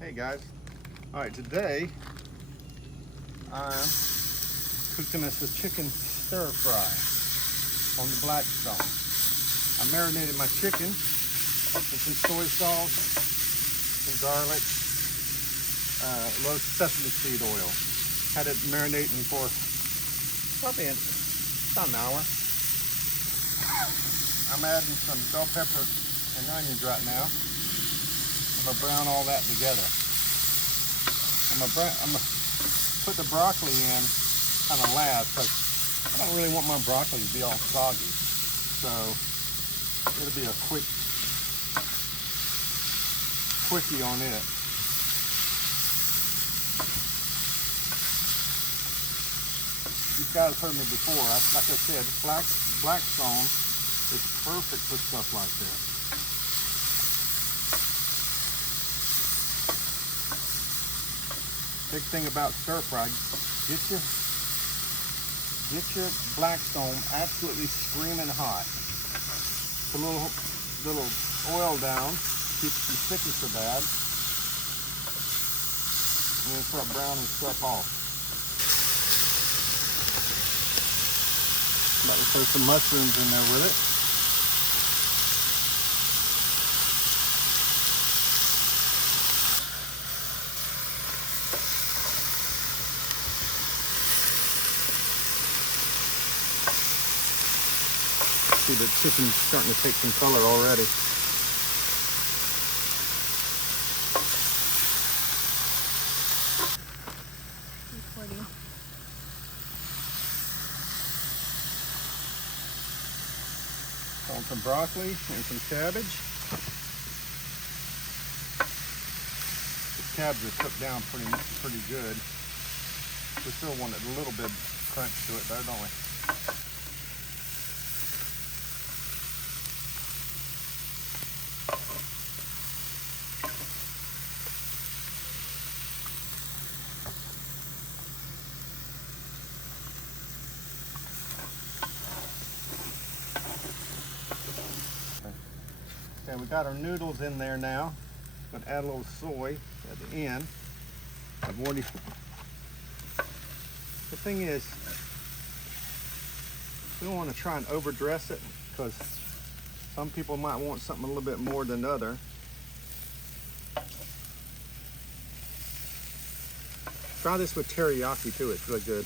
Hey guys, all right, today I'm cooking us a chicken stir fry on the Blackstone. I marinated my chicken with some soy sauce, some garlic, a little sesame seed oil. Had it marinating for probably about an hour. I'm adding some bell pepper and onions right now. I'm gonna brown all that together. I'm gonna put the broccoli in kind of last because I don't really want my broccoli to be all soggy. So it'll be a quickie on it. You guys heard me before. Like I said, Blackstone is perfect for stuff like this. Big thing about stir fry, get your Blackstone absolutely screaming hot. Put a little oil down, keeps the sticky so bad, and then start browning stuff off. About to throw some mushrooms in there with it. See the chicken's starting to take some color already. Recording. On some broccoli and some cabbage. The cabbage is cooked down pretty good. We still want a little bit crunch to it though, don't we? Okay, we got our noodles in there now. Gonna add a little soy at the end. I've already. The thing is, we don't want to try and overdress it because some people might want something a little bit more than other. Try this with teriyaki too, it's really good.